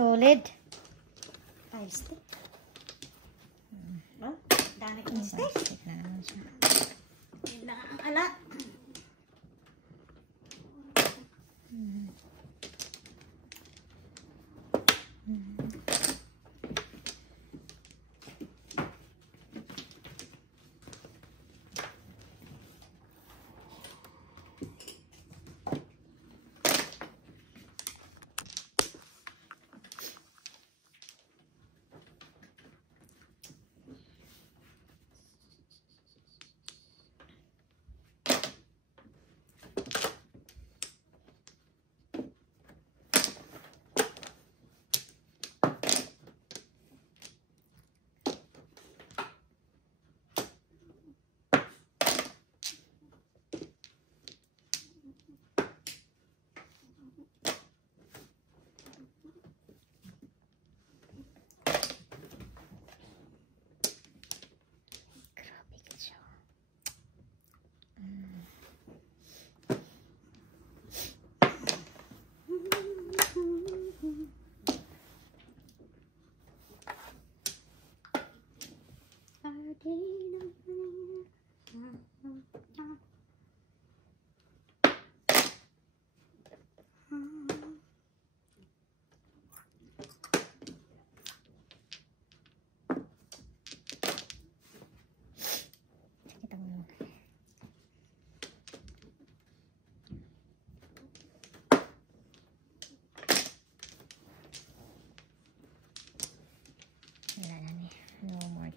solid. Ay, stick. Oh, dami ko stick. Stick na naman siya. Yun lang ang alat.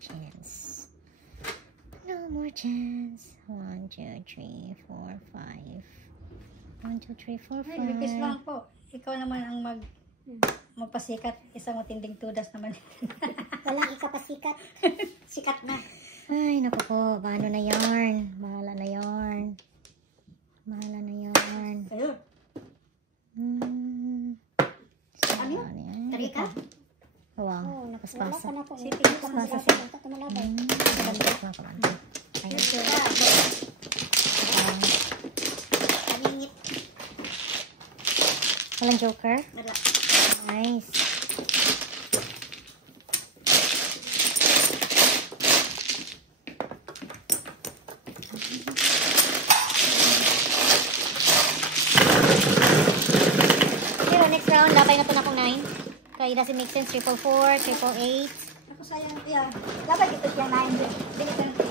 Chance. No more chance. 1, 2, 3, 4, 5. 1, 2, 3, 4, 5. Ay, request lang po. Ikaw naman ang magpasikat. Isang matinding tudas naman. Walang ikapasikat. Sikat na. Ay, naku po. Paano na yarn? Bahala na yarn. Bahala na yarn. Ayun. Ano yun? Tarika? Wow. Oh, Paspasa. wala ka na po. Sipin. Paspasa. Tumalaban. Ayan. Paningit. Walang joker? Wala. Nice. Pero next round, labay na po na akong 9. Kaya doesn't make sense. 444, 888. Ako sayang. Yeah. Dapat ito siya 9. Dili ka na 4.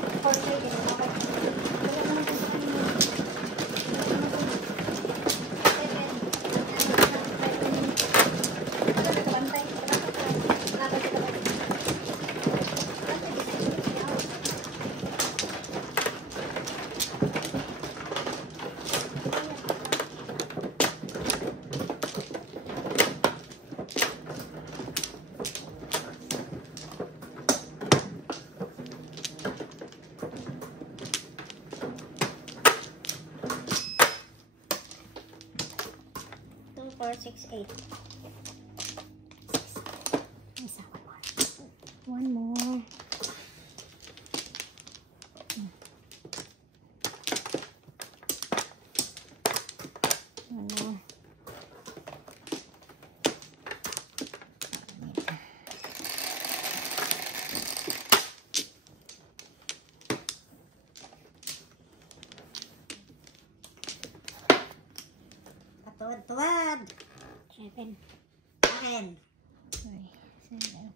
Isa ko pa. One more. One more. Tuwad. 7. Akin. Sorry. 7.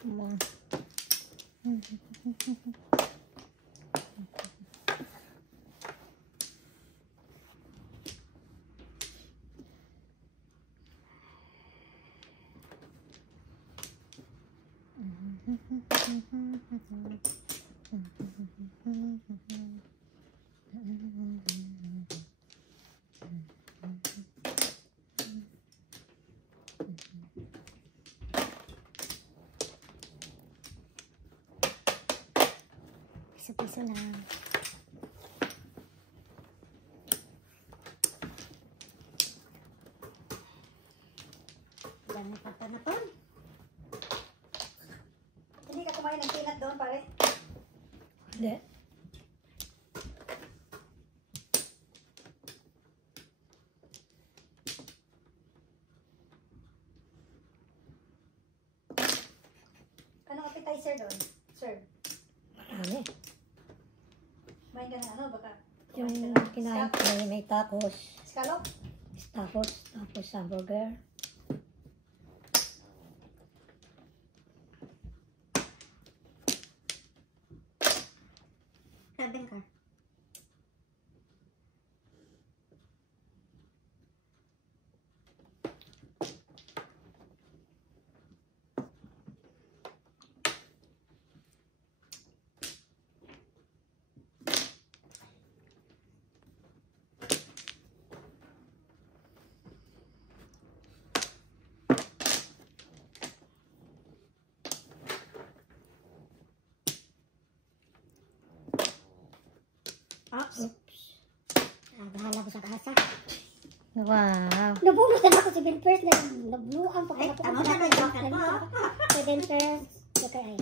Come on. Piso-piso lang. Dami pa pa na po. Hindi ka kumain ng peanut doon, pare. Hindi. Anong appetizer doon? Sir, Marami. kumain ka ng ano, baka Yung kumain ka ng kinain ko may tacos. scallop? Tapos hamburger. Sabi ka. Oops. Bahala ko sa kasa. Wow. Nabulot na ako si Ben First. Nabuluan pa Ay, ako. tama na, may joker po. Si Ben First. Joker ay.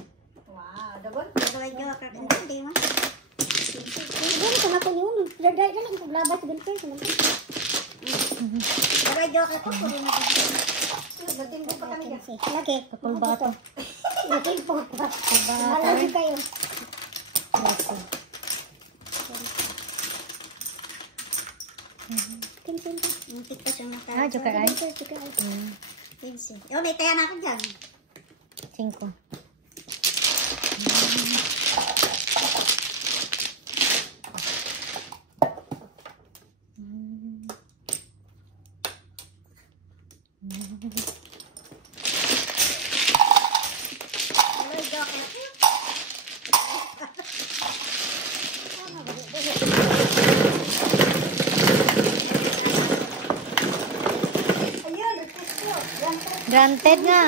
Wow, double? Daway joker. Hindi mo. Hindi ko na po yun. Dahil lang ako laban si Ben First. Daway joker ko. Nagtinggo pa kami yan. Lagi. Kapulbato. Natimpo pa. Malagi kayo. Tintin ka. Muntik pa siyang naka. Ah, joker ay? Joker ay. Pinsin. Oh, may kaya na ako dyan. 5. Daway joker. Ayun, request ko. Yan po. Granted nga.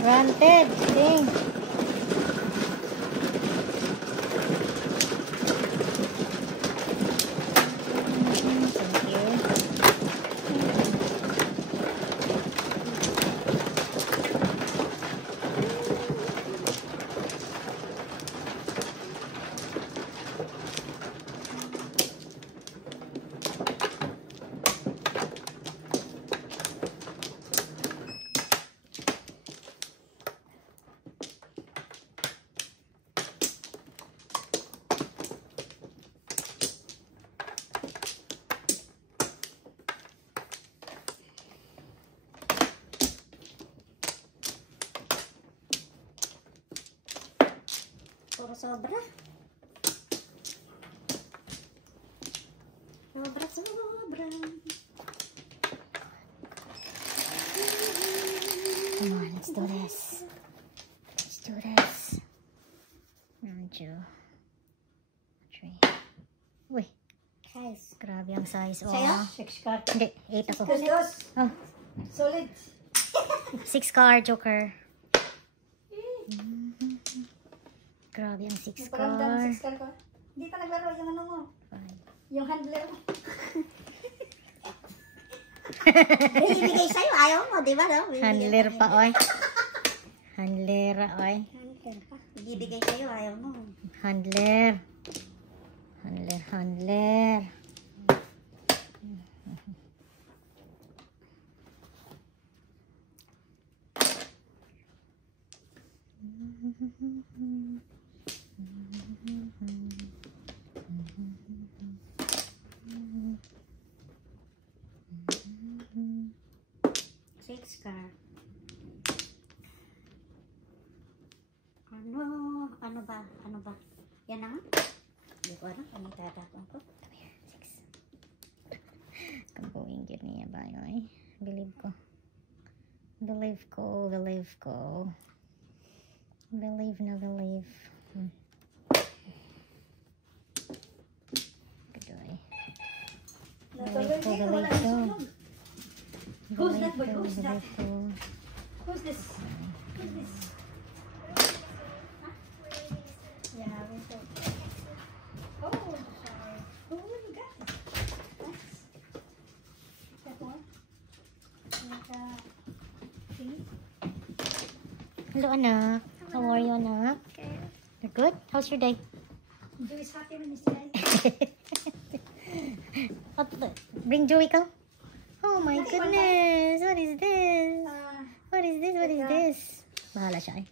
Granted. Ding. Thank you. Puro sobra. Sobra. Come on, let's do this. Let's do this. 1, 2, 3. Uy, Guys. grabe ang size. Oh. Sa'yo? 6 card. Hindi, 8 ako. Dos. Oh, Solid. 6 card, joker. Grabe ang 6 Nagparamdam card. 6 card ko. Hindi pa naglaro yung ano mo. 5. Yung handler mo. Ibigay sa'yo. Ayaw mo, di ba? No? Handler pa, oy. Handlera, oy. Handler pa. Ibigay sa'yo. Ayaw mo. Handler. Handler. Six card. Ano ba? Yan na nga. Hindi ko alam kung itatapon ko. Come here, 6. Kabuing yun niya ba, oy. Believe ko. Believe na believe. Godoy. Natuloy din, wala na sunog. Who's that boy? Who's that? Who's this? Who's this? Yeah, we saw. Oh, sorry. Oh, you got it. Nice. That one? Like pink? Hello, anak. How are you, anak? You're good? How's your day? Joe is happy with Mr. Daddy. Bring Joey ka. Oh my goodness. What is this? What is this? What is this? Bahala siya eh.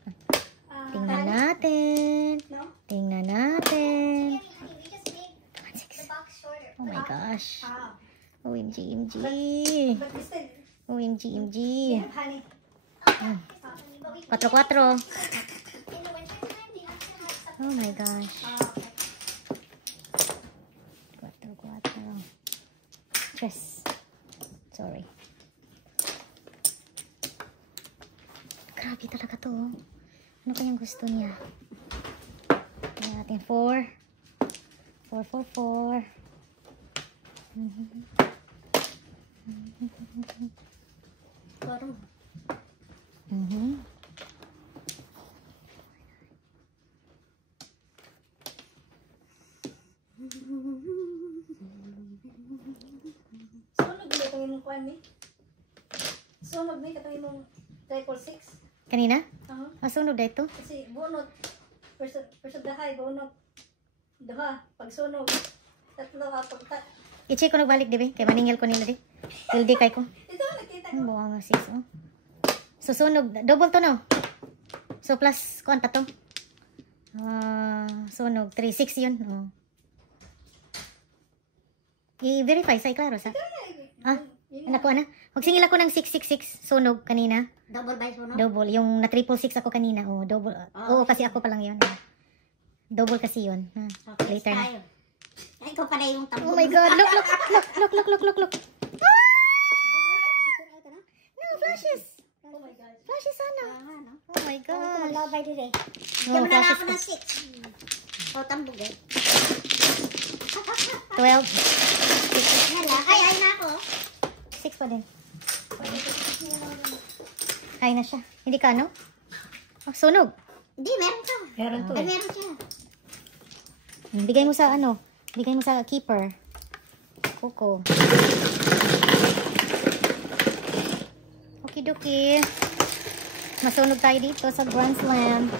Tingnan natin. No? Tingnan natin. We just made the box shorter. Oh my gosh. Ah. OMG, MG. But we still, OMG, MG. honey. But we 4-4. in the winter time, they actually have some. Oh my gosh. Okay. 4-4. Tres. Sorry. Grabe talaga to. Oh. Ano kayang gusto niya? Tingnan natin. 4. 4-4-4. Parang. Sunog ba itong imong kuhan, mi? Sunog mi katong imong 666? Kanina? Aha. Masunog na ito. Kasi bunot. First dahay, bunot. Duha, pagsunog. Tatlo, pagtat. I-check ko nagbalik, di ba? Kaya maningil ko nila, di. Hildi kay ko. Ito, nakita Ang ko. buha nga sis, oh. Susunog. Double to, no? So, plus, kuan pa to? Sunog. 3-6 yun. Oh. I-verify sa klaro sa. Ah, anak ko, ana. Magsingil ako ng 666. Sunog kanina. Double by sunog. Double. Yung na 666 ako kanina. Oh, double. Oo, kasi ako pa lang yun. Double kasi yun. Okay, Later na. tayo. Ay, ikaw pala yung tambok. Oh my God. Look. No, flashes. Oh my God. Flashes sana. No? Oh my God. Malabay din eh. Oh, Diyan mo na lang flashes ako ng 6. O, tambog eh. 12. Nala. Ay na ako. 6 pa din. Kaya na siya. Hindi ka, no? Oh, sunog. Hindi, meron ka. Meron to. Ay, meron siya. Bigay mo sa ano? Bigay mo sa keeper. Kuko. Okidoki. Masunog tayo dito sa Grand Slam.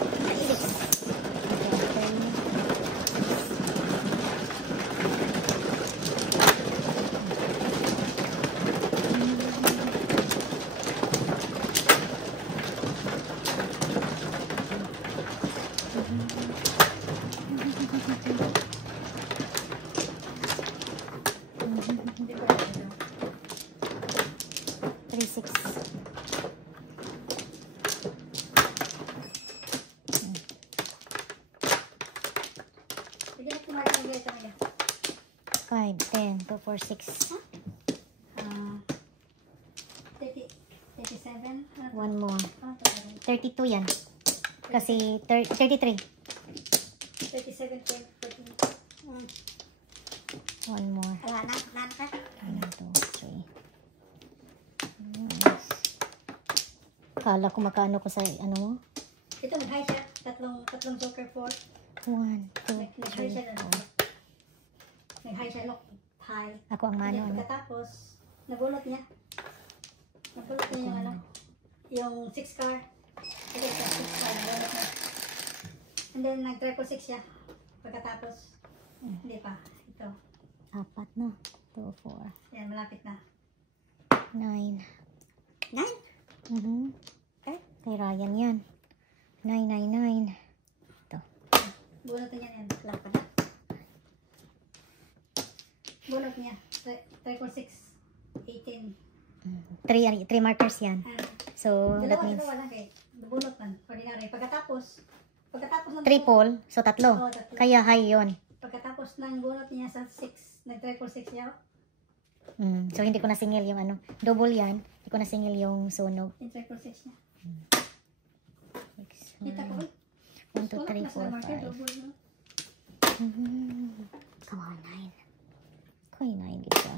Sige, kumain ang gaya talaga. 5, 10, 2, 4, 6. 37. One more. 37, 32 yan. Kasi 33. 14. One more. Wala na. Nanta. 1, 2, 3. Nice. Kala ko makaano ko sa ano mo. Ito, mag-high siya. Tatlong joker 4. 1, 2, Nag-high siya 3, na. 4. Nag-high siya, look. High. Ako ang ano. ano. Pagkatapos, nabunot niya. Nabunot niya yung ano. Yung 6 car. Ito, 6 car. Nabunot niya. And then, nag-666 siya. Pagkatapos, hindi pa. Ito. 4, no? 2, 4, Yan, malapit na. 9. 9. Okay. Kay Ryan yan. 999. Bunot niya yan. Lang pa na. Bunot niya. 666. 18. 3 markers yan. So, that Dalawa, means wala kay. Bunot man. Ordinary. Pagkatapos ng triple. So, tatlo. Oo, tatlo. Kaya high yon. Pagkatapos ng bunot niya sa 6, nag-666 siya. So, hindi ko nasingil yung ano. Double yan. Hindi ko nasingil yung sunog. Yung 666 niya. 6, Kita ko. 1, 2, 3, 4, 5. Come on, 9. Koy 9 gitu.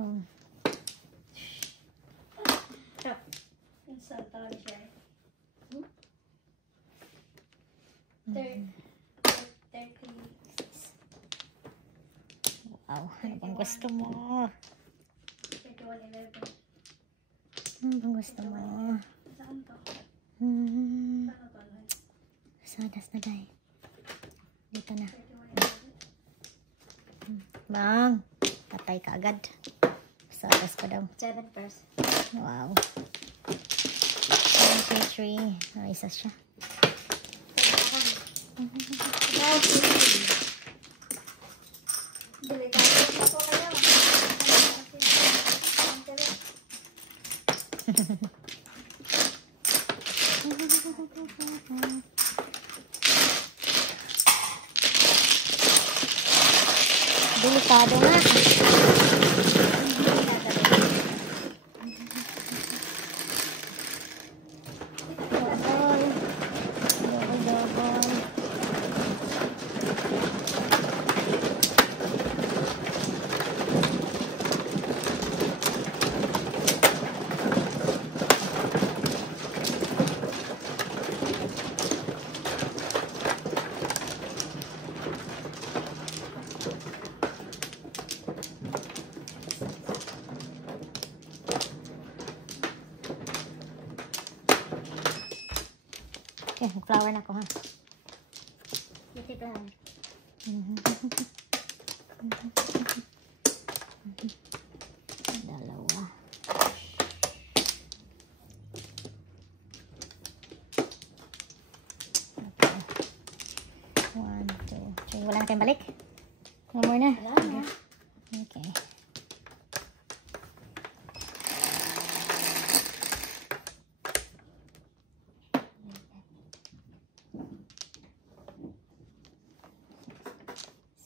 Boom. Saan talaga siya eh? 30. Wow, ano bang gusto mo? 31, 11. Ano bang gusto mo? Saan to? Hmm. Saan to? Sadas na day. Dito na. 31, 11. Bang! Patay ka agad. Sadas pa daw. 7 first. Wow. 1, 2, 3. Oh, isa siya. Delikado po kayo. Delikado nga. Double. Double. Okay, flower na ako ha. Dito lang. Dalawa. Okay. 1, 2, 3. Wala na tayong balik? One more na? Wala na. Okay.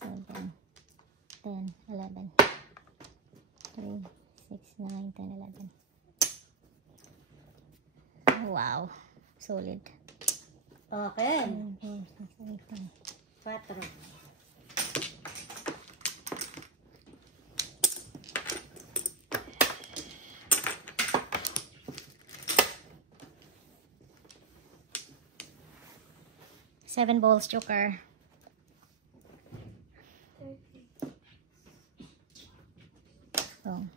Seven, 10, 11. 3, 6, 9, 10, 11. Wow. Solid. Okay. 4, 4. 7 balls joker. Boom.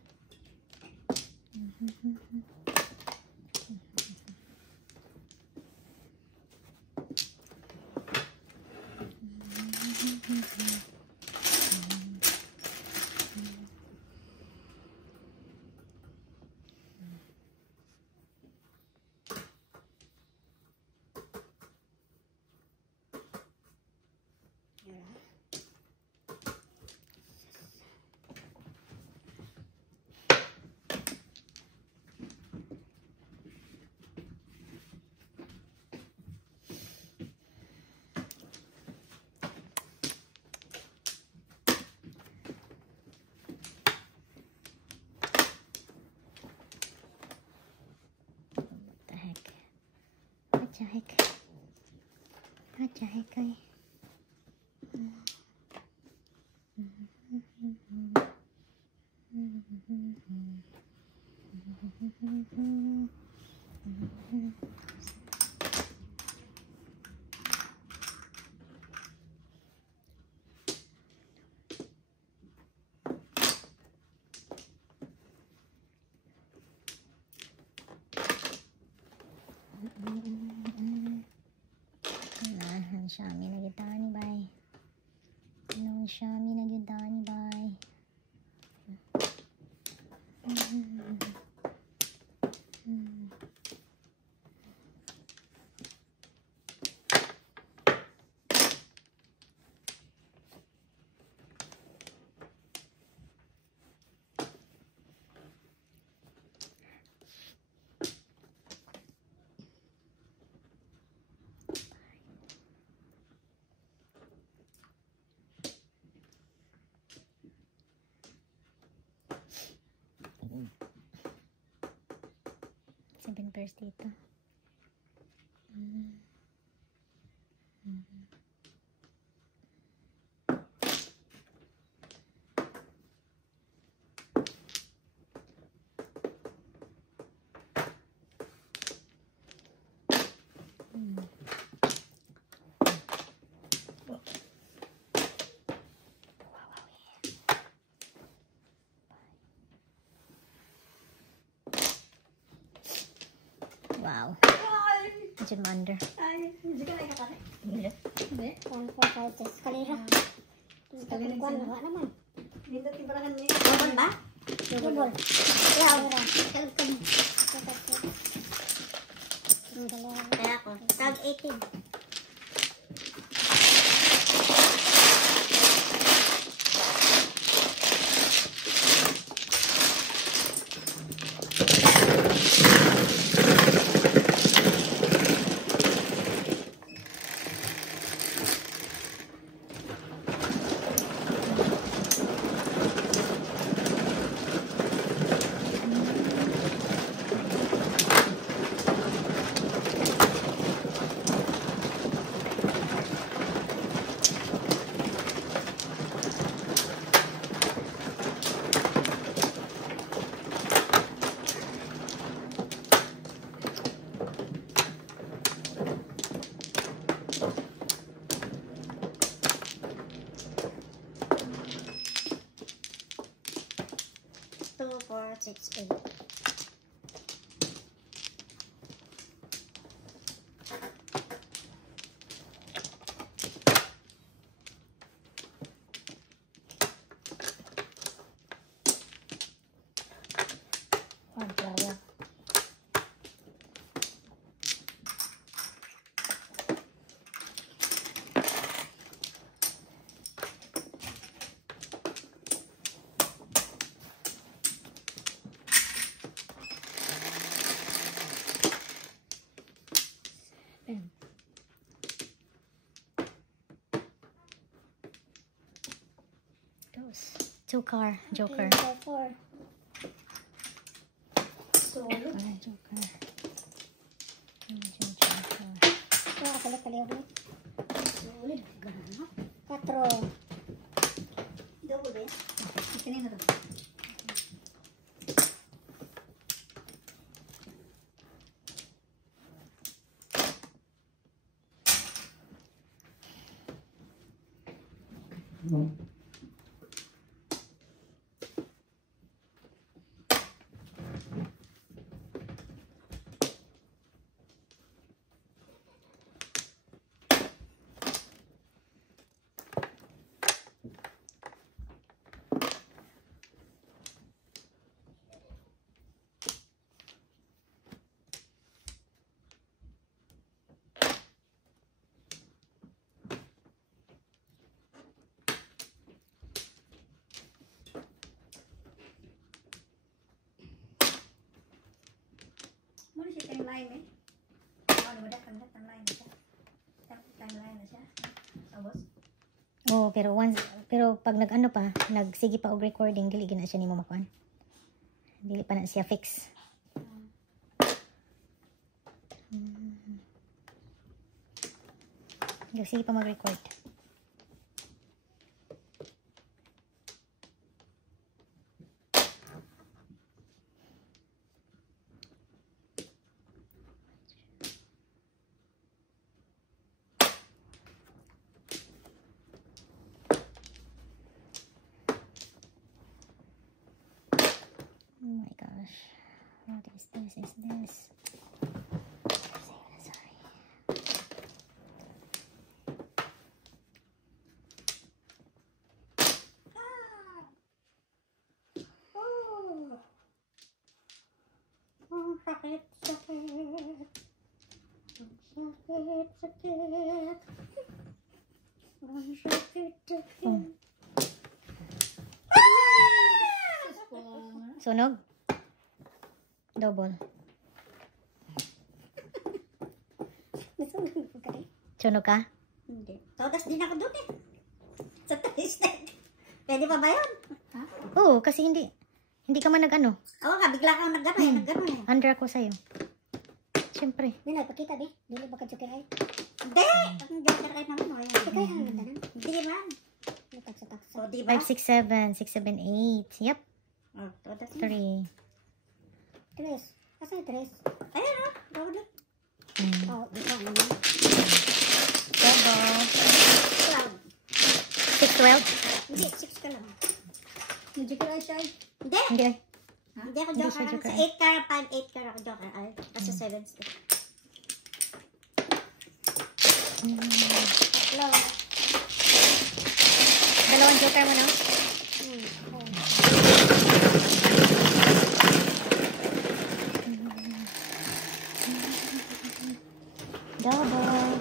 What the heck? What the heck? Nah, siya, may nagitani ba? Shami na gyud dani bay. Seven pairs dito. Wow. Diyan mo under. Ay, hindi ka lang kapatid. Hindi. Hindi. 1, 4, 5, 6. Kalira. Kuan wala naman. Hindi timbarahan niya. Double ba? Double. Yeah, wala. Kalagkan. Kaya ako. Tag 18. Two, 4, 6, 8. Two car, joker. 4. Solid. Joker. Kaya kapalit kaliro. Solid. Ganun. 4. Double ba yan? Kanina to. Muna siya timeline eh. Ano ba dapat timeline na siya? Timeline na siya. Tapos? Oh, pero pag nag-ano pa, nagsige pa og recording, dili gina siya nimo makuan. Dili pa na siya fix. Sige pa mag-record. Oh my gosh. What is this? Is this? Sorry. Oh. Sunog? Double. Nasunog po ka rin. Sunog ka? Hindi. Todas din ako doon eh. Sa twisted. Pwede pa ba yun? Ha? Oo, kasi hindi ka man nag-ano. Oo nga, bigla kang nag-gano eh. Nag-gano eh. Under ako sa'yo. Siyempre. Hindi na, ipakita di. Dili ba ka joker ay? Hindi! Ang joker ay naman mo. Hindi kaya ang ganda na. Hindi man. Taksa-taksa. O, di ba? 5, 6, 7. 6, 7, 8. Yep. Oh, todas 3. Tres. Asa yung tres? Ayun o. Double. Mm. Oh, di ba naman? Double. 6, 12. Hindi, 6 ka lang. Joker ay siya. Hindi! Hindi. Hindi ako Hindi joker. siya joker. Sa 8 ka, 5, 8 ka ako joker. Ay, kasi 7 stick. Hello. Dalawang joker mo na. Double.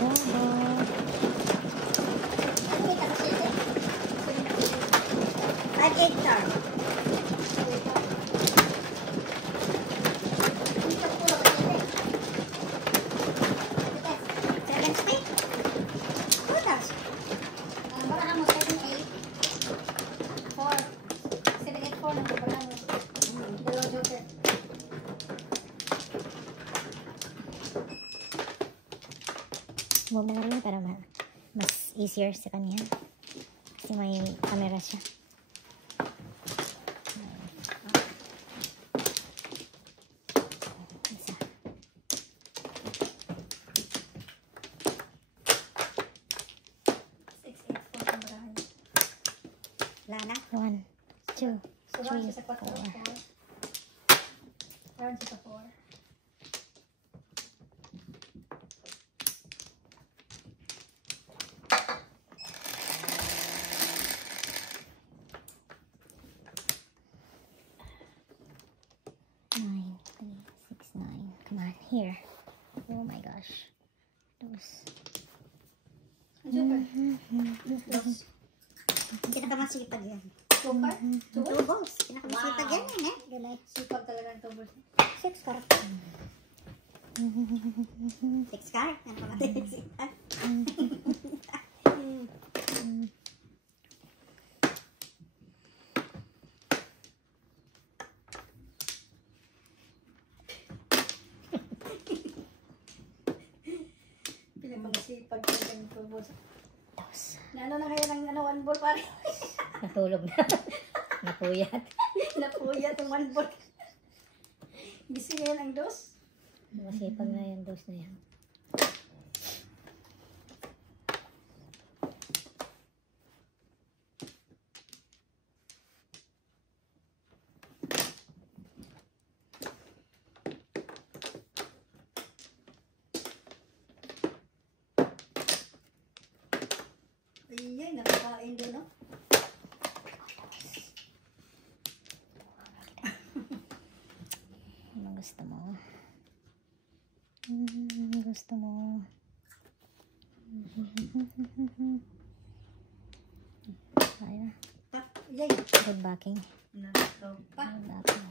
Double. Ano kita ko 7? 5, 8 star. Huwag mo na rin para mas easier sa kanya. Kasi may camera siya. Isa. Lana. 1, 2, So, 3, siya sa 4. 4. Parang siya sa 4. Come on, here. Oh my gosh. Those. Joker. Pinakamasipag yan. Joker? Joker? 2 balls. Pinakamasipag yan eh. Galay. Sipag talaga ng tubos. 6 ka. 6 ka? Pinakamasipag. Pinakamasipag talaga ng tubos. Those. Ano na kaya ng 1 ball pare? Natulog na. Napuyat. Napuyat yung 1 ball. Gising ngayon ang dos. Masipag na yan, those na yan. Ay, nakakain din, no? Ano gusto mo? Gusto mo? Kaya. Yay! Good backing. Nakaw pa. Good backing.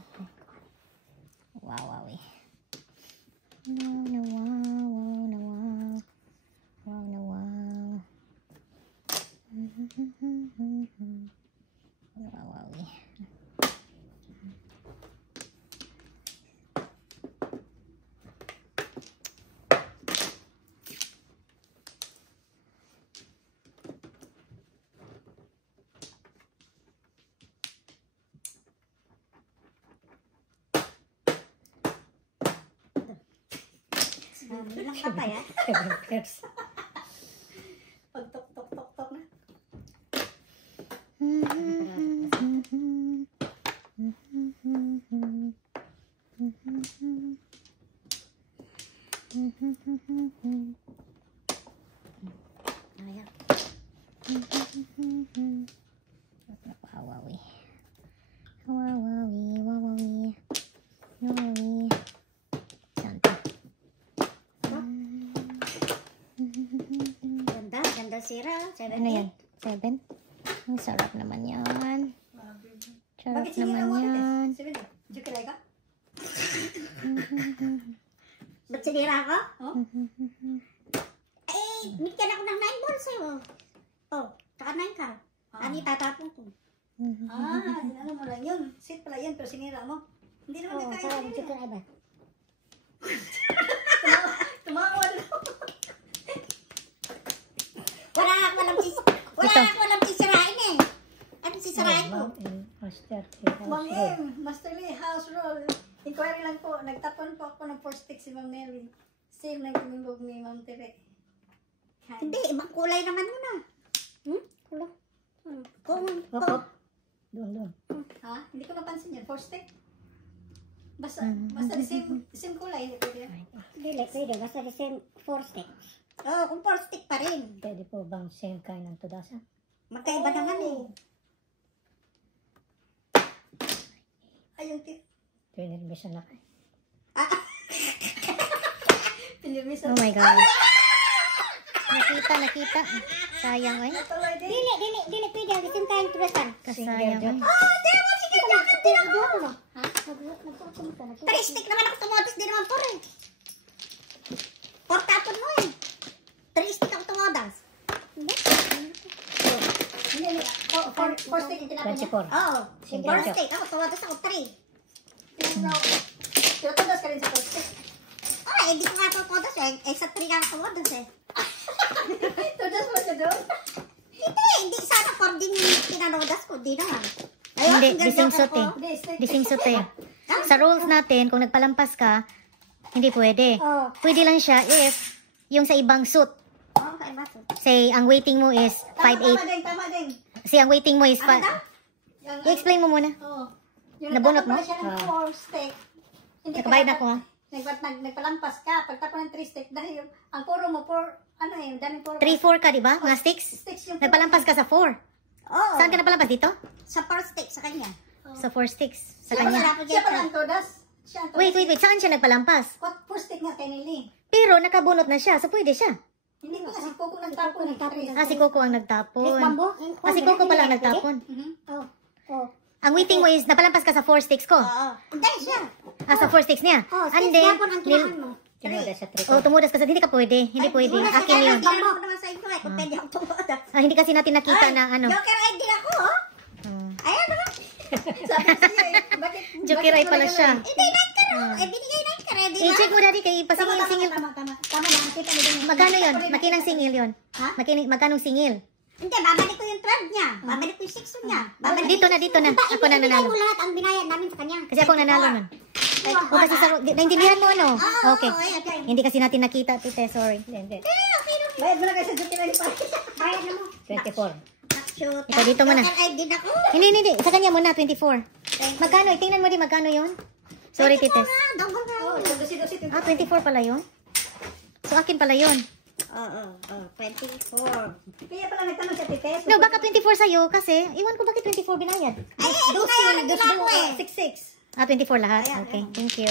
Wow, wow, eh. Wow, na wow, wow, na wow. Wow, na wow. Wow, wow, eh. Bilang ka pa yan. Pag tok-tok-tok-tok na. Ayan. Wow, wow, eh. Wow, wow, eh. Wow, wow, eh. Wow, wow, eh. Saan to? zero. Ano yan? 7? Ang sarap naman yan. Sarap Bakit sinira naman mo ate? yan. 7. Joker ka? Ba't sinira ako? Oh? Eh, bigyan ako ng 9 balls sa'yo. Oh, saka 9 ka. Ano itatapon ko? Ano mo lang yun. Sit pala yun, pero sinira mo. Hindi naman Oh, kakain sarap yun. joker ay ba? Tumawa na. Wala ako walang sisirain eh. Ano sisirain ko? Master. Ma'am M, Master Lee, house roll. Inquiry lang po. Nagtapon po ako ng 4 sticks si Ma'am Nelly. Same na tinimbog ni Ma'am Tere. Hindi, ibang kulay naman mo na. Kulay. Kung Doon. Ha? Hindi ko napansin yan. 4 stick? Basta same kulay. Hindi pwede yan. Dili, pwede. Basta the same 4 sticks. Oo, kung 4 stick pa rin. Pwede po bang same kind ng tudasan? Magkaiba naman eh. Ayun, Pinirmisan na kayo. pinirmisan. Oh my God. Nakita. Sayang ay. Natuloy din. Dili, pwede. The same kind tudasan. Kasayang ay. Ha? 3 stick naman ako tumodos. Di naman 4 eh. 4 tapon mo eh. 3 stick ako tumodos. Hindi. Hindi. 4 stick yung tinapon niya. 24. Oo. 4 stick. Ako tumodos ako 3. Pero todas ka rin sa 4 stick. Oh, hindi ko nga tumodos eh. Eh, sa 3 ka tumodos eh. Todas mo siya doon? Hindi. Sana 4 din pinanodas ko. Di naman. Hindi, disingsot eh. Hindi, stick. Disingsot eh. Sa rules natin, kung nagpalampas ka, hindi pwede. Oh. Pwede lang siya if yung sa ibang suit, Oh, kaiba to. say, ang waiting mo is 5'8". Tama din. Say, ang waiting mo is Ano daw? I-explain mo muna. Oo. Yung Nabunot mo? nagtapon pala siya ng 4 stick. Hindi ka Nakabayad dapat- ako, ha? Nagpalampas ka. Pagtapon ng 3 stick, dahil ang puro mo, daming puro. 3-4 ka, di ba? Mga sticks? Sticks yung Nagpalampas ka sa 4. Oo. Saan ka napalampas dito? Sa 4 stick sa kanya. Sa 4 sticks. Sa Siya kanya. wala po Siya dyan. pala ang todas. Siya ang todas. Wait. Saan siya nagpalampas? 4 stick nga kay Nili. Pero nakabunot na siya, so pwede siya. Hindi ko kasi Coco nagtapon. Si Coco ang nagtapon. Bambo? Si Coco pala ang nagtapon. Oh. Oh. Ang waiting mo is napalampas ka sa 4 sticks ko. Oo. Hindi siya. Sa 4 sticks niya. Oh, And stick then, yapon ang kinahan mo. Tinoda sa 3. tumudas ka sa, hindi ka pwede. Hindi pwede. Akin yun. Hindi mo naman sa inyo eh. Kung pwede ako tumoda. Hindi kasi natin nakita na ano. Joker ay din ako oh. Ayan naman. Sabi ko siya eh. Bakit? Joker ay pala siya. Hindi, 9 ka raw. Eh, binigay 9 ka ready na. I-check mo dati kay pasingil-singil. Tama. Tama lang. Kita mo din. Magkano yun? Makinang singil yun. Ha? Magkanong singil? Hindi, babalik ko yung 12 niya. Babalik ko yung 6 niya. Babalik Dito na. Ako na Ibigay nanalo. mo lahat ang binayad namin sa kanya. Kasi ako nanalo nun. O kasi naintindihan mo ano? Okay. Okay. Hindi kasi natin nakita, tite. Sorry. Hindi. Bayad mo na kasi sa Joker ay pa. Bayad na mo. 24. Shoot. Ito, dito mo na. Joker ay din ako. Hindi. Sa kanya muna, 24. Magkano? Tingnan mo din magkano yun. Sorry, tites. Double na. Oo, dosi-dosi. 24 pala yun. So, akin pala yun. Oo. 24. Kaya pala nagtanong siya, Tites. No, baka 24 sa'yo kasi, iwan ko bakit 24 binayad. Ay, binayaran nila ako eh. 6-6. 24 lahat. Okay, thank you.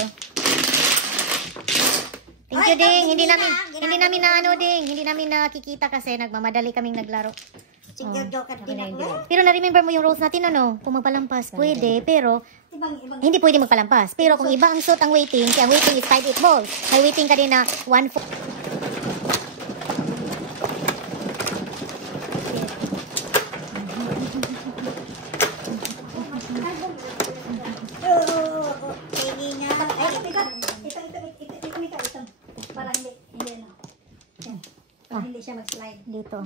Thank Ay, you, Ding. hindi na. Hindi namin na ano, Ding. Hindi namin nakikita kasi nagmamadali kaming naglaro. Sige, Joker din ako eh. Pero na-remember mo yung rules natin, ano? Kung magpalampas, pwede. Pero, Ibang. hindi pwede magpalampas. Pero kung iba ang suit ang waiting, kaya ang waiting is 5-8 balls. May waiting ka din na 1-4. Sige nga. Ay, ito. Para hindi na. Yan. Para hindi siya mag-slide. Dito.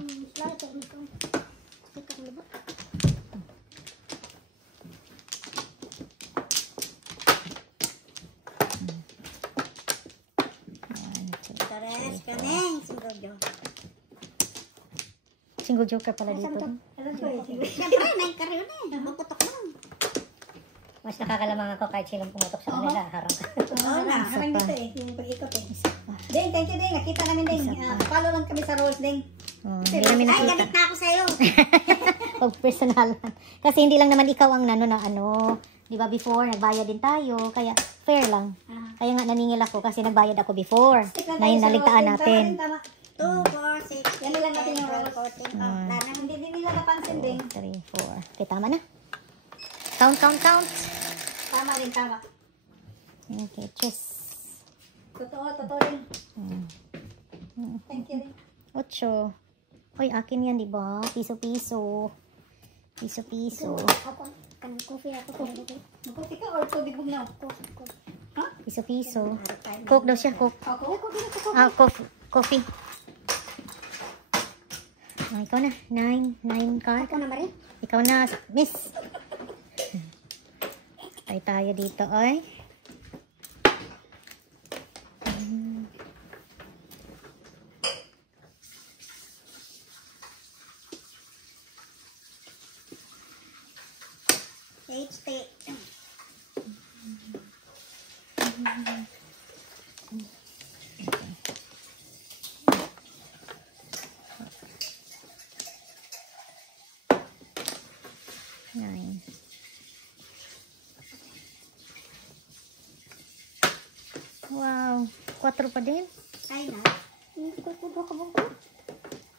Tares ka neng. Single Joker. Single joker pala dito. Alam ko eh. Siyempre, 9 ka rin eh. Maputok lang. Mas nakakalamang ako kahit silang pumutok sa kanila. Harang ka. Oo na. Harang dito eh. Yung pag-ikot eh. Ding, thank you, Ding. Nakita namin, Ding. Follow lang kami sa rules, Ding. Hindi namin Ay, nakita. galit na ako sa'yo. Pag personalan. Kasi hindi lang naman ikaw ang nano na ano. Di ba before, nagbayad din tayo. Kaya fair lang. Kaya nga naningil ako kasi nagbayad ako before. Stick lang Na tayo sa naligtaan rules, Ding. natin. Tama. 2, 4, 6, Yan lang natin yung rolls. 14. Oh, lana. Hindi din nila napansin din. 3, 4. Okay, tama na. Count, count, count. Tama rin, tama. Okay, cheers. Totoo rin. Thank you rin. 8. Uy, akin yan, di ba? Piso-piso. Piso-piso. Ako, kanang coffee ako. Mabuti ka or tubig mo na? Ha? Piso-piso. Coke daw siya, Coke. Ako? Ah, coffee. Ah, ikaw na. 9 card. Ako na ba rin? Ikaw na, miss. Tayo dito, ay. HP. Nine. Wow. 4 pa din. Ay na. Hindi ko kubo ka buko.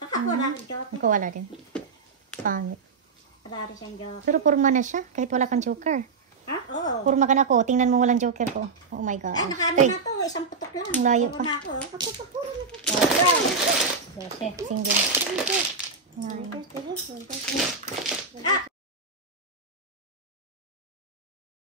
Ako lang joke. Ako wala din. Pangit. Raro siyang joke. Pero purma na siya. Kahit wala kang joker. Ha? Oo. Purma ka na ako. Tingnan mo walang joker ko. Oh my God. Ay, nakaano Ay, na to. Isang putok lang. Ang layo Puro pa. na ako. Puro na po. 12. Single. 9.